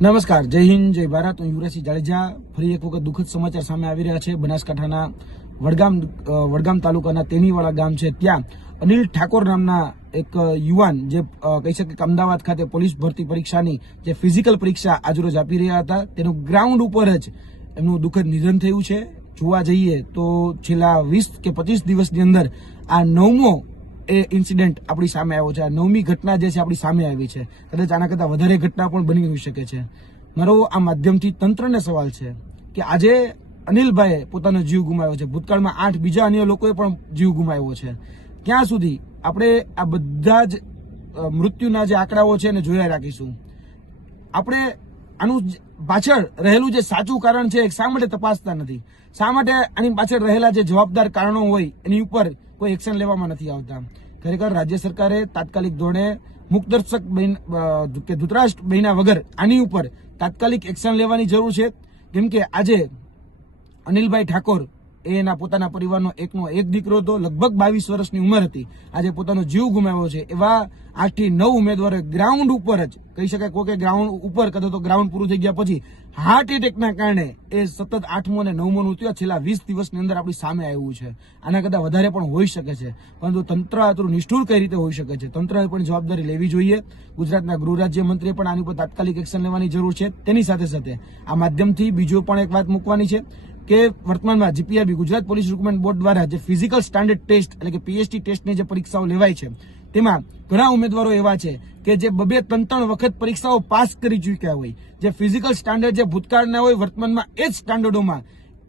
નમસ્કાર, જય હિન્દ, જય ભારત. હું યુવરાજસિંહ જાડેજા. ફરી એક વખત દુઃખદ સમાચાર સામે આવી રહ્યા છે. બનાસકાંઠાના વડગામ તાલુકાના તેનીવાળા ગામ છે, ત્યાં અનિલ ઠાકોર નામના એક યુવાન જે કહી શકે કે અમદાવાદ ખાતે પોલીસ ભરતી પરીક્ષાની જે ફિઝિકલ પરીક્ષા આજરોજ આપી રહ્યા હતા, તેનું ગ્રાઉન્ડ ઉપર જ એમનું દુઃખદ નિધન થયું છે. જોવા જઈએ તો છેલ્લા 20 કે 25 દિવસની અંદર આ 9મો એ ઇન્સિડન્ટ આપણી સામે આવ્યો છે. આ 9મી ઘટના જે છે આપણી સામે આવી છે. કદાચ આના કરતા વધારે ઘટના પણ બની હોઈ શકે છે. મારો આ માધ્યમથી તંત્રને સવાલ છે કે આજે અનિલભાઈએ પોતાનો જીવ ગુમાવ્યો છે, ભૂતકાળમાં 8 બીજા અન્ય લોકોએ પણ જીવ ગુમાવ્યો છે. ક્યાં સુધી આપણે આ બધા જ મૃત્યુના જે આંકડાઓ છે એને જોયા રાખીશું? આપણે આનું પાછળ રહેલું જે સાચું કારણ છે શા માટે તપાસતા નથી? શા માટે આની પાછળ રહેલા જે જવાબદાર કારણો હોય એની ઉપર કોઈ એક્શન લેવામાં નથી આવતા? ખરેખર રાજ્ય સરકારે તાત્કાલિક ધોરણે મુખદર્શક કે ધૃતરાષ્ટ્ર બન્યા વગર આની ઉપર તાત્કાલિક એક્શન લેવાની જરૂર છે. કેમ કે આજે અનિલભાઈ ઠાકોર એના પોતાના પરિવારનો એકનો એક દીકરો હતો, લગભગ 22 વર્ષની ઉંમર હતી. આજે પોતાનો જીવ ગુમાવ્યો છે. એવા 8 થી 9 ઉમેદવારો ગ્રાઉન્ડ ઉપર જ કહી શકાય, કોઈ ગ્રાઉન્ડ ઉપર કદાચ તો ગ્રાઉન્ડ પૂરું થઈ ગયા પછી હાર્ટ એટેકના કારણે એ સતત 8મો અને 9મો મૃત્યુ છેલ્લા 20 દિવસની અંદર આપણી સામે આવ્યું છે. આના કરતા વધારે પણ હોઈ શકે છે, પરંતુ તંત્ર આટલું નિષ્ઠુર કઈ રીતે હોઈ શકે છે? તંત્રએ પણ જવાબદારી લેવી જોઈએ. ગુજરાતના ગૃહ રાજ્યમંત્રીએ પણ આની ઉપર તાત્કાલિક એક્શન લેવાની જરૂર છે. તેની સાથે સાથે આ માધ્યમથી બીજો પણ એક વાત મૂકવાની છે કે વર્તમાનમાં GPRB Gujarat police recruitment board દ્વારા જે ફિઝિકલ સ્ટાન્ડર્ડ ટેસ્ટ એટલે કે પીએસટી ટેસ્ટની જે પરીક્ષાઓ લેવાય છે, તેમાં ઘણા ઉમેદવારો એવા છે કે જે 2-3 વખત પરીક્ષાઓ પાસ કરી ચૂક્યા હોય. જે ફિઝિકલ સ્ટાન્ડર્ડ જે ભૂતકાળના હોય, વર્તમાનમાં એ જ સ્ટાન્ડર્ડોમાં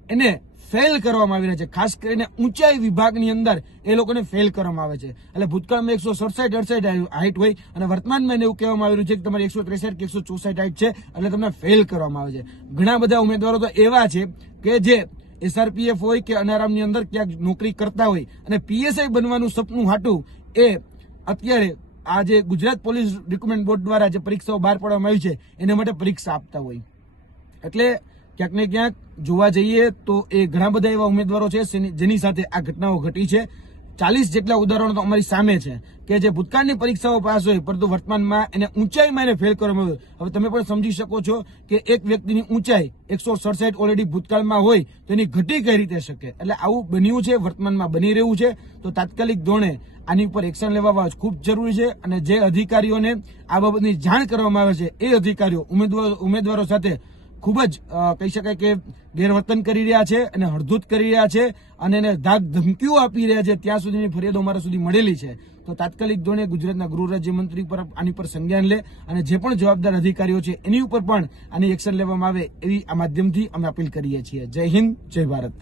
એને ફેલ કરવામાં આવી રહ્યા છે. ખાસ કરીને ઊંચાઈ વિભાગની અંદર એ લોકોને ફેલ કરવામાં આવે છે. એટલે ભૂતકાળમાં 167-168 હાઈટ હોય અને વર્તમાનમાં એવું કહેવામાં આવી રહ્યું છે કે તમારી 163 કે 164 હાઈટ છે, એટલે તમને ફેલ કરવામાં આવે છે. ઘણા બધા ઉમેદવારો તો એવા છે કે જે એસઆરપીએફ હોય કે અનારામની અંદર ક્યાંક નોકરી કરતા હોય અને પીએસઆઈ બનવાનું સપનું હાટું એ અત્યારે આ જે ગુજરાત પોલીસ રિક્રુટમેન્ટ બોર્ડ દ્વારા જે પરીક્ષાઓ બહાર પાડવામાં આવી છે એના માટે પરીક્ષા આપતા હોય. એટલે ક્યાંક ને ક્યાંક જોવા જઈએ તો એ ઘણા બધા એવા ઉમેદવારો છે જેની સાથે આ ઘટનાઓ ઘટી છે. 40 જેટલા ઉદાહરણો તો અમારી સામે છે કે જે ભૂતકાળની પરીક્ષાઓ પાસ હોય પરંતુ વર્તમાનમાં એને ઊંચાઈમાં એને ફેલ કરવામાં આવ્યું. હવે તમે પણ સમજી શકો છો કે એક વ્યક્તિની ઊંચાઈ 167 ઓલરેડી ભૂતકાળમાં હોય તો એની ઘટી કઈ રીતે શકે? એટલે આવું બન્યું છે, વર્તમાનમાં બની રહ્યું છે. તો તાત્કાલિક ધોરણે આની ઉપર એક્શન લેવા ખૂબ જરૂરી છે. અને જે અધિકારીઓને આ બાબતની જાણ કરવામાં આવે છે એ અધિકારીઓ ઉમેદવારો સાથે ખૂબ જ કહી શકાય કે ગેરવર્તન કરી રહ્યા છે અને હળધૂત કરી રહ્યા છે અને એને ધાક ધમકીઓ આપી રહ્યા છે. ત્યાં સુધીની ફરિયાદો અમારા સુધી મળેલી છે. તો તાત્કાલિક ધોરણે ગુજરાતના ગૃહ રાજ્યમંત્રી પર આની પર સંજ્ઞાન લે અને જે પણ જવાબદાર અધિકારીઓ છે એની ઉપર પણ આની એક્શન લેવામાં આવે એવી આ માધ્યમથી અમે અપીલ કરીએ છીએ. જય હિન્દ, જય ભારત.